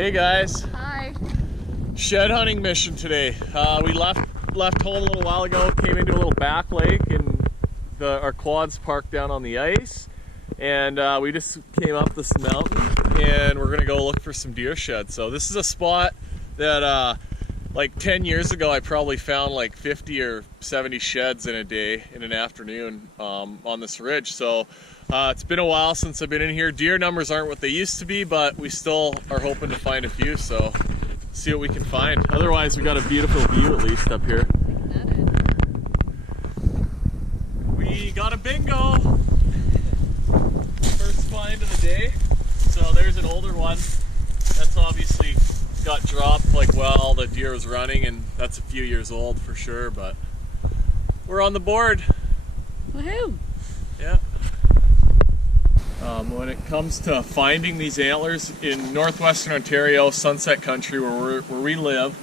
Hey guys. Hi. Shed hunting mission today. We left home a little while ago, came into a little back lake, and our quad's parked down on the ice. And we just came up this mountain, and we're gonna go look for some deer sheds. So this is a spot that like 10 years ago I probably found like 50 or 70 sheds in a day, in an afternoon, on this ridge. So it's been a while since I've been in here. Deer numbers aren't what they used to be, but we still are hoping to find a few, so see what we can find. Otherwise, we got a beautiful view at least up here. We got a bingo! First find of the day. So there's an older one. That's obviously got dropped like while the deer was running, and that's a few years old for sure, but we're on the board. Woohoo! Yeah. When it comes to finding these antlers in northwestern Ontario, Sunset Country, where we live,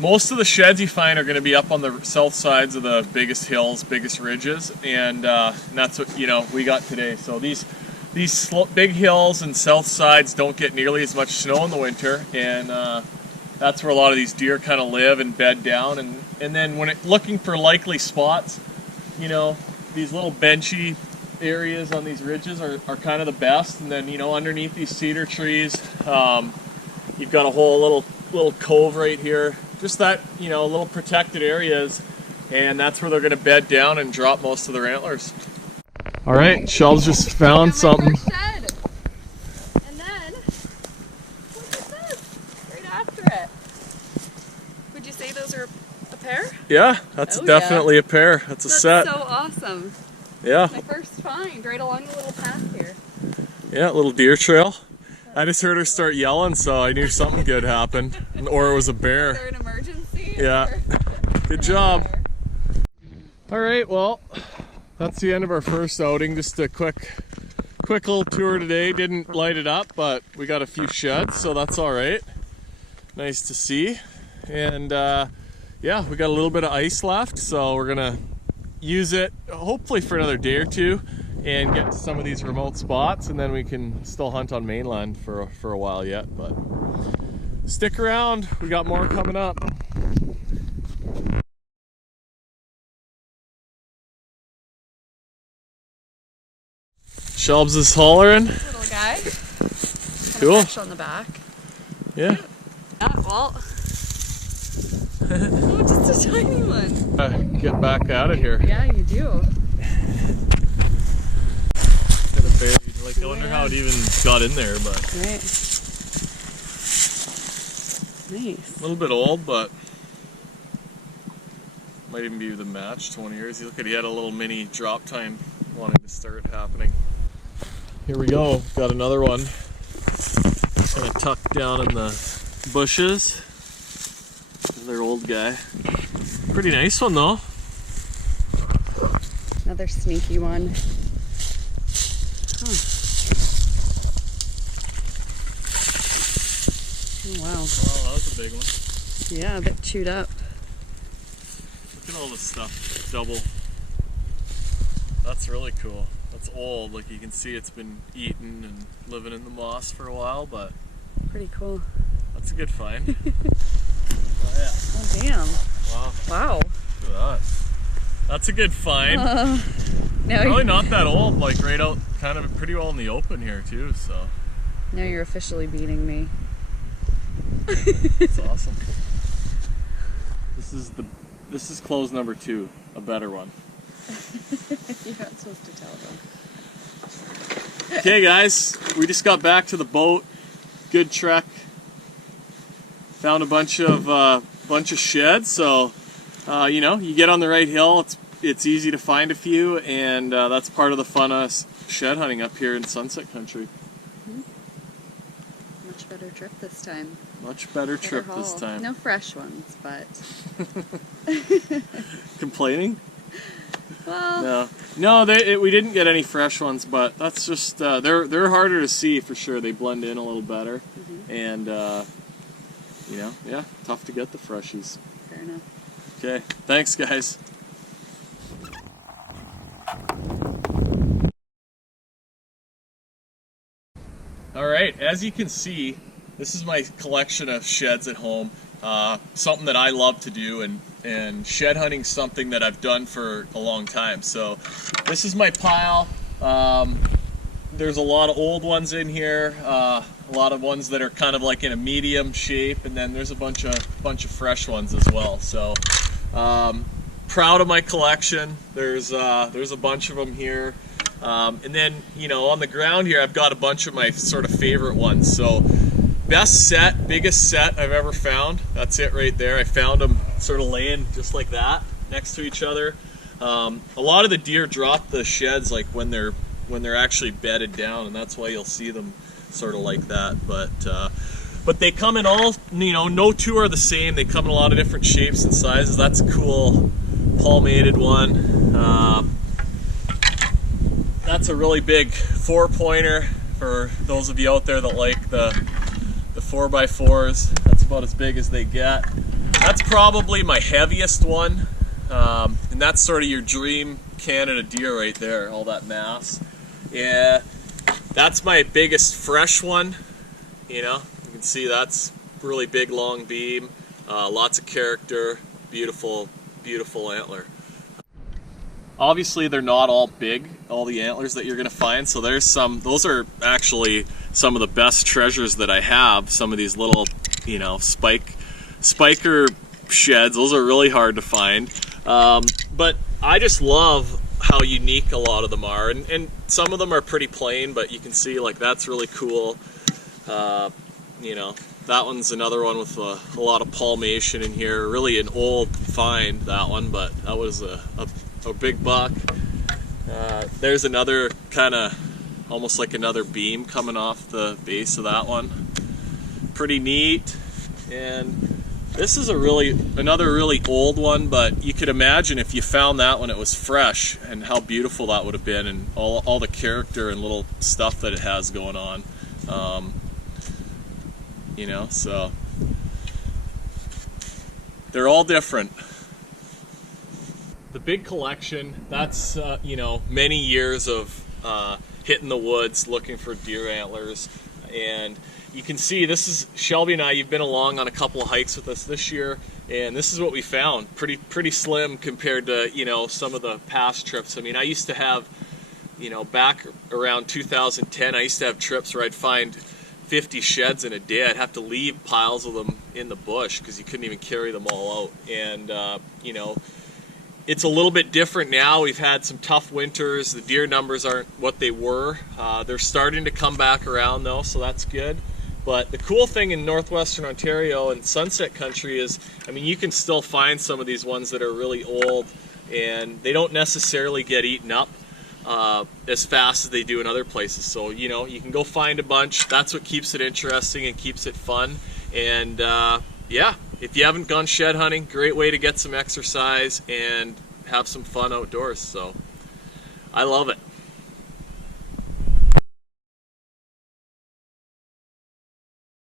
most of the sheds you find are going to be up on the south sides of the biggest hills, biggest ridges, and that's what we got today. So these big hills and south sides don't get nearly as much snow in the winter, and that's where a lot of these deer kind of live and bed down. And then when looking for likely spots, these little benchy areas on these ridges are kind of the best. And then underneath these cedar trees, you've got a whole little cove right here, just that little protected areas, and that's where they're going to bed down and drop most of their antlers. All right, Shells just found something. Shed. And then look at this right after it. Would you say those are a pair? Yeah, that's definitely a pair. That's a set. That's so awesome. Yeah. My first find right along the little path here. Yeah, little deer trail. I just heard her start yelling, so I knew something good happened, or it was a bear. Is there an emergency? Yeah. Good job. All right, well, that's the end of our first outing. Just a quick little tour today. Didn't light it up, but we got a few sheds, so that's all right. Nice to see. And yeah, we got a little bit of ice left, so we're gonna use it hopefully for another day or two and get to some of these remote spots, and then we can still hunt on mainland for a while yet. But stick around, we got more coming up. Shelbs is hollering. Little guy. Cool. Kind of on the back. Yeah. Well. Oh, just a tiny one. Get back out of here. Yeah, you do. Like, I wonder how it even got in there, but Right. Nice. a little bit old, but might even be the match. 20 years. Look at, he had a little mini drop time wanting to start happening. Here we go. Got another one. Kind of tucked down in the bushes. Another old guy. Pretty nice one though. Another sneaky one. Huh. Oh, wow. Oh, that was a big one. Yeah, a bit chewed up. Look at all this stuff. Double. That's really cool. That's old. Like, you can see it's been eaten and living in the moss for a while, but Pretty cool. that's a good find. Oh, yeah. Oh, damn. Wow. Wow. Look at that. That's a good find. Now Probably not that old, like right out kind of pretty well in the open here too, so. Now you're officially beating me. It's awesome. This is close number 2, a better one. You're not supposed to tell them. Okay guys, we just got back to the boat. Good trek. Found a bunch of sheds, so you get on the right hill, it's easy to find a few, and that's part of the fun of shed hunting up here in Sunset Country. Much better trip this time. Much better trip this time. No fresh ones, but Complaining? well, No, we didn't get any fresh ones, but that's just they're harder to see for sure. They blend in a little better, and yeah, tough to get the freshies. fair enough. Okay, thanks guys. All right, as you can see, This is my collection of sheds at home. Something that I love to do, and shed hunting is something that I've done for a long time. So this is my pile. There's a lot of old ones in here, a lot of ones that are kind of like in a medium shape, and then there's a bunch of fresh ones as well. So proud of my collection. There's a bunch of them here. And then, you know, on the ground here I've got a bunch of my sort of favorite ones. So best set, biggest set I've ever found. That's it right there. I found them sort of laying just like that next to each other. A lot of the deer drop the sheds like when they're actually bedded down, and that's why you'll see them sort of like that. But they come in all, you know, no two are the same. They come in a lot of different shapes and sizes. That's a cool palmated one. That's a really big 4-pointer for those of you out there that like the 4x4s. That's about as big as they get. That's probably my heaviest one, and that's sort of your dream Canada deer right there, all that mass. Yeah, that's my biggest fresh one. You know, you can see that's really big, long beam, lots of character, beautiful, beautiful antler. Obviously they're not all big, all the antlers that you're going to find, so there's some, those are actually some of the best treasures that I have. Some of these little, you know, spiker sheds, those are really hard to find. But I just love how unique a lot of them are, and some of them are pretty plain, but you can see like that's really cool. You know, that one's another one with a lot of palmation in here. Really an old find, that one, but that was a big buck. There's another kind of almost like another beam coming off the base of that one. Pretty neat. And this is another really old one, but you could imagine if you found that when it was fresh and how beautiful that would have been, and all the character and little stuff that it has going on. You know, so they're all different. The big collection, that's you know, many years of hitting the woods looking for deer antlers. And you can see this is Shelby and I. You've been along on a couple of hikes with us this year, and this is what we found. Pretty slim compared to, you know, some of the past trips. I mean, I used to have, you know, back around 2010, I used to have trips where I'd find 50 sheds in a day. I'd have to leave piles of them in the bush because you couldn't even carry them all out. And you know, it's a little bit different now. We've had some tough winters. The deer numbers aren't what they were. They're starting to come back around though, so that's good. But the cool thing in northwestern Ontario and Sunset Country is, I mean, you can still find some of these ones that are really old, and they don't necessarily get eaten up as fast as they do in other places. So, you know, you can go find a bunch. That's what keeps it interesting and keeps it fun. And yeah, if you haven't gone shed hunting, great way to get some exercise and have some fun outdoors. So I love it.